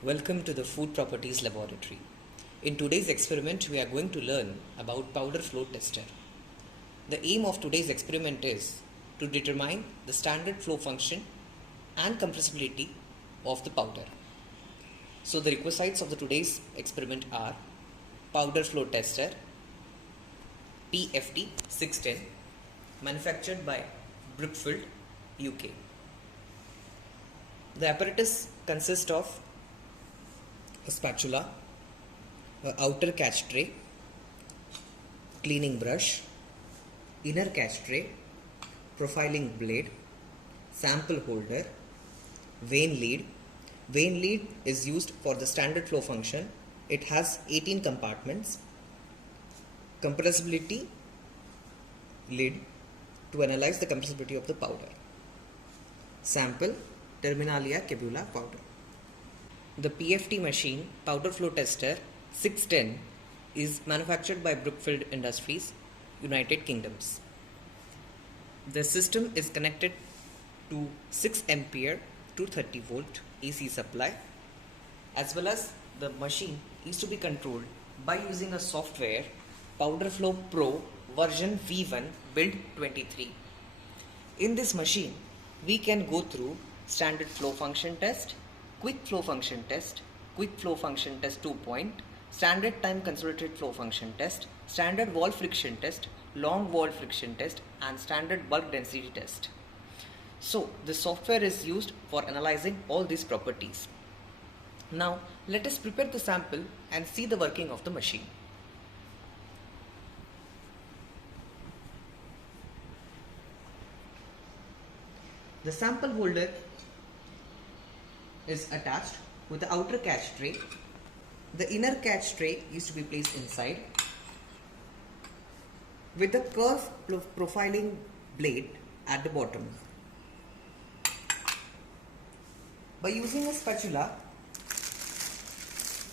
Welcome to the Food Properties Laboratory. In today's experiment, we are going to learn about powder flow tester. The aim of today's experiment is to determine the standard flow function and compressibility of the powder. So the requisites of the today's experiment are powder flow tester PFT 610 manufactured by Brookfield, UK. The apparatus consists of a spatula, an outer catch tray, cleaning brush, inner catch tray, profiling blade, sample holder, vane lead. Vane lead is used for the standard flow function. It has 18 compartments. Compressibility lid to analyze the compressibility of the powder. Sample Terminalia cabula powder. The PFT machine powder flow tester 610 is manufactured by Brookfield Industries, United Kingdoms. The system is connected to 6 ampere 230 volt AC supply, as well as the machine is to be controlled by using a software PowderFlow Pro version V1 build 23. In this machine, we can go through standard flow function test, quick flow function test, quick flow function test 2 point, standard time consolidated flow function test, standard wall friction test, long wall friction test, and standard bulk density test. So the software is used for analyzing all these properties. Now let us prepare the sample and see the working of the machine. The sample holder is attached with the outer catch tray. The inner catch tray is to be placed inside with the curve profiling blade at the bottom. By using a spatula,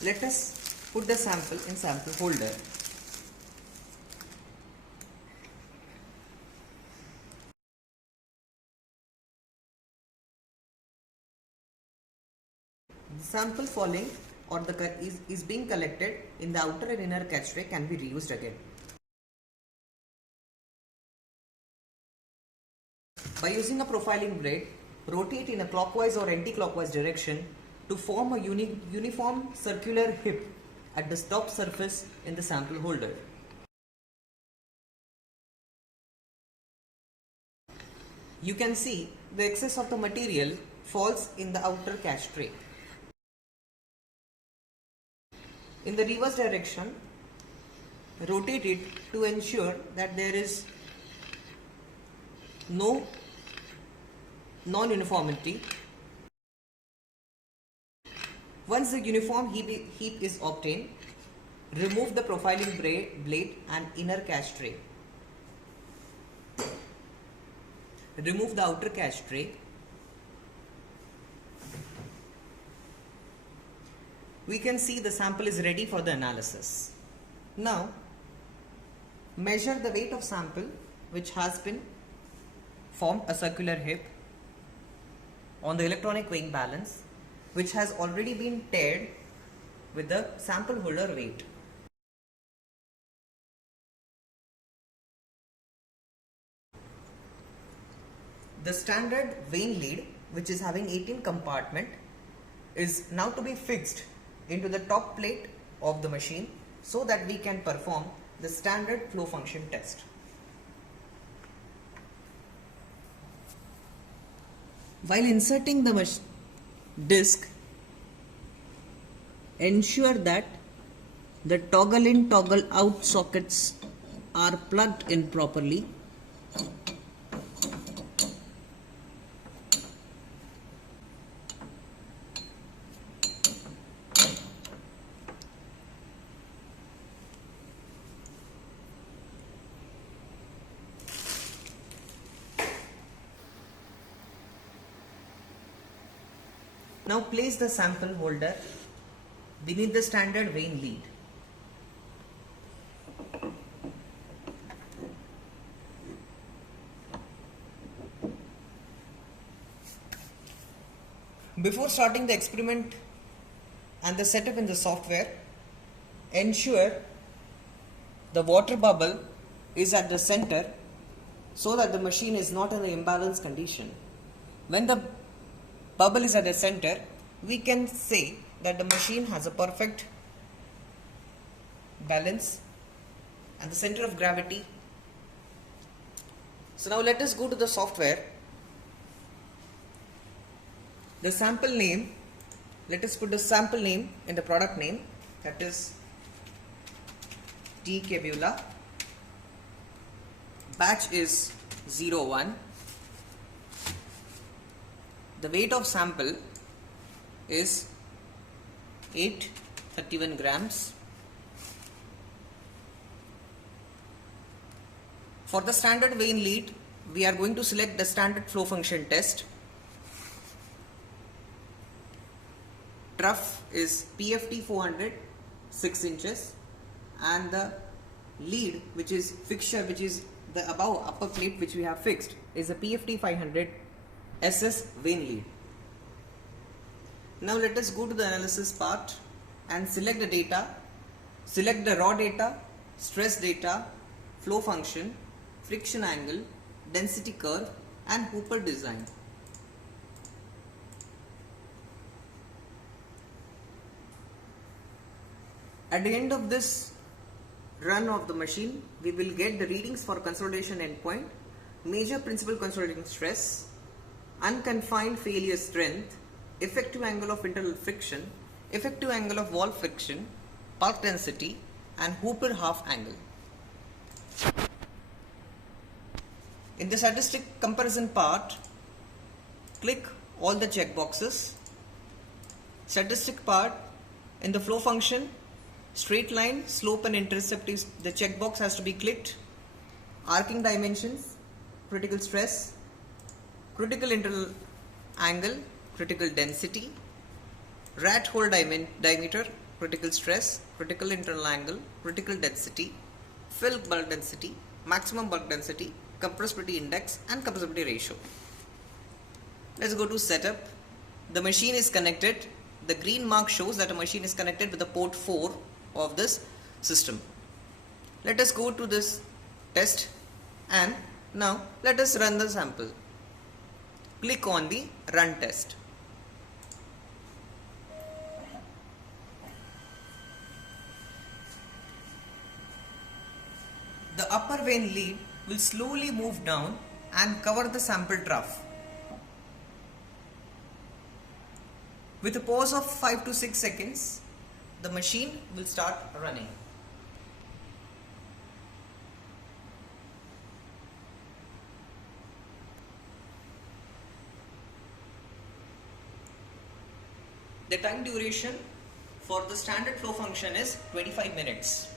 let us put the sample in sample holder. The sample falling or is being collected in the outer and inner catch tray can be reused again. By using a profiling blade, rotate in a clockwise or anti-clockwise direction to form a uniform circular hip at the top surface in the sample holder. You can see the excess of the material falls in the outer catch tray. In the reverse direction, rotate it to ensure that there is no non-uniformity. Once the uniform heap is obtained, remove the profiling blade and inner catch tray. Remove the outer catch tray. We can see the sample is ready for the analysis. Now, measure the weight of sample which has been formed a circular hip on the electronic weighing balance, which has already been paired with the sample holder weight. The standard vane lead, which is having 18 compartment, is now to be fixed into the top plate of the machine so that we can perform the standard flow function test. While inserting the disc, ensure that the toggle in toggle out sockets are plugged in properly. Now place the sample holder beneath the standard vane lead. Before starting the experiment, and the setup in the software, ensure the water bubble is at the center so that the machine is not in an imbalance condition. When the bubble is at the center, we can say that the machine has a perfect balance and the center of gravity. So now let us go to the software. The sample name, let us put the sample name in the product name, that is T Kebula. Batch is 01. The weight of sample is 831 grams. For the standard vane lead, we are going to select the standard flow function test. Trough is PFT 400, 6 inches, and the lead, which is fixture, which is the above upper plate which we have fixed, is a PFT 500 SS vane lead. Now let us go to the analysis part and select the data. Select the raw data, stress data, flow function, friction angle, density curve, and Hooper design. At the end of this run of the machine, we will get the readings for consolidation endpoint, major principal consolidating stress, unconfined failure strength, effective angle of internal friction, effective angle of wall friction, bulk density, and Hooper half angle. In the statistic comparison part, click all the check boxes. Statistic part, in the flow function, straight line, slope and intercept, is the checkbox has to be clicked. Arcing dimensions, critical stress, critical internal angle, critical density, rat hole diameter, critical stress, critical internal angle, critical density, fill bulk density, maximum bulk density, compressibility index, and compressibility ratio. Let's go to setup. The machine is connected. The green mark shows that a machine is connected with the port 4 of this system. Let us go to this test, and now let us run the sample. Click on the run test. The upper vane lead will slowly move down and cover the sample trough. With a pause of 5 to 6 seconds, the machine will start running. The time duration for the standard flow function is 25 minutes.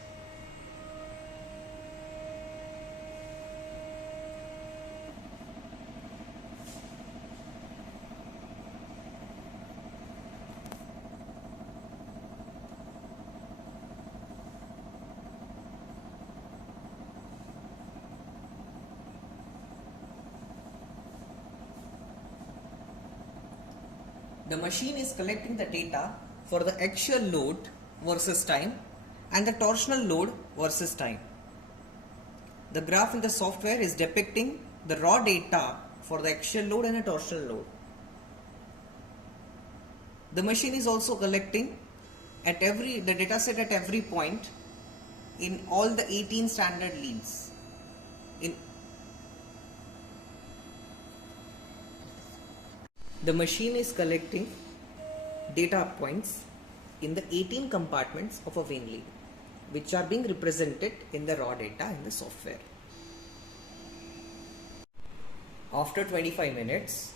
The machine is collecting the data for the axial load versus time and the torsional load versus time. The graph in the software is depicting the raw data for the axial load and the torsional load. The machine is also collecting the data set at every point in all the 18 standard leads. The machine is collecting data points in the 18 compartments of a vane lead, which are being represented in the raw data in the software. After 25 minutes,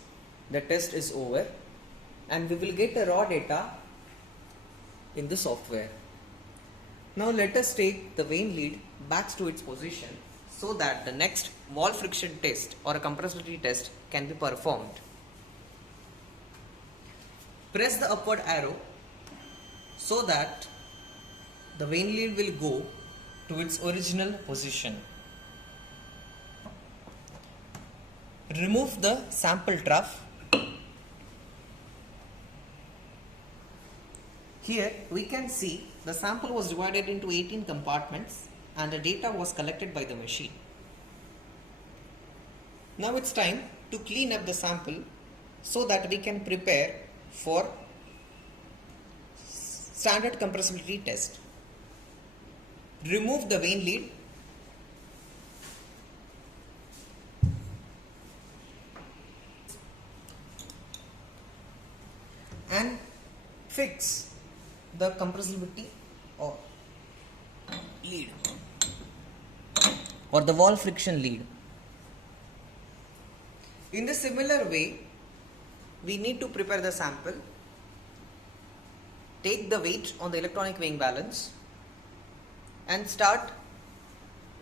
the test is over and we will get the raw data in the software. Now let us take the vane lead back to its position so that the next wall friction test or a compressibility test can be performed. Press the upward arrow so that the vane lead will go to its original position. Remove the sample trough Here we can see the sample was divided into 18 compartments and the data was collected by the machine. Now it's time to clean up the sample so that we can prepare for standard compressibility test. Remove the vane lead and fix the compressibility or lead or the wall friction lead. In the similar way, we need to prepare the sample, take the weight on the electronic weighing balance and start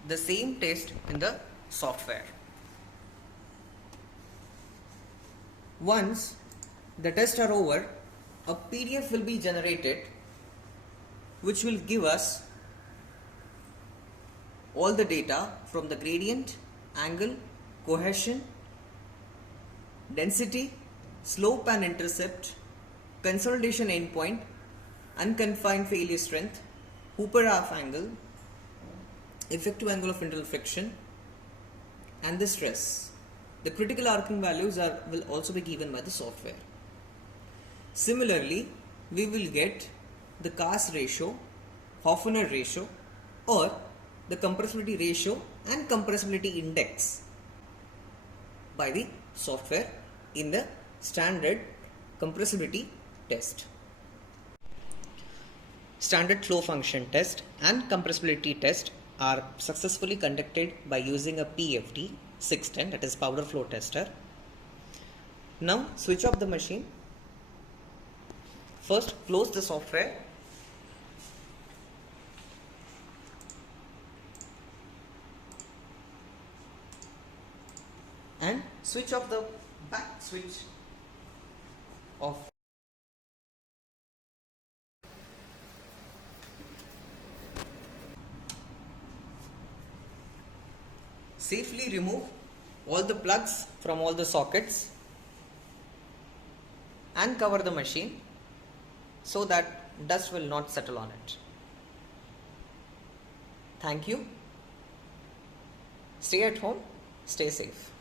the same test in the software. Once the tests are over, a PDF will be generated which will give us all the data from the gradient, angle, cohesion, density, slope and intercept, consolidation endpoint, unconfined failure strength, Hooper-Alph angle, effective angle of internal friction, and the stress. The critical arcing values will also be given by the software. Similarly, we will get the CAS ratio, Hoffner ratio, or the compressibility ratio and compressibility index by the software in the standard compressibility test. Standard flow function test and compressibility test are successfully conducted by using a PFT 610, that is powder flow tester. Now switch off the machine. First close the software and switch off the back switch off. Safely remove all the plugs from all the sockets and cover the machine so that dust will not settle on it. Thank you. Stay at home, stay safe.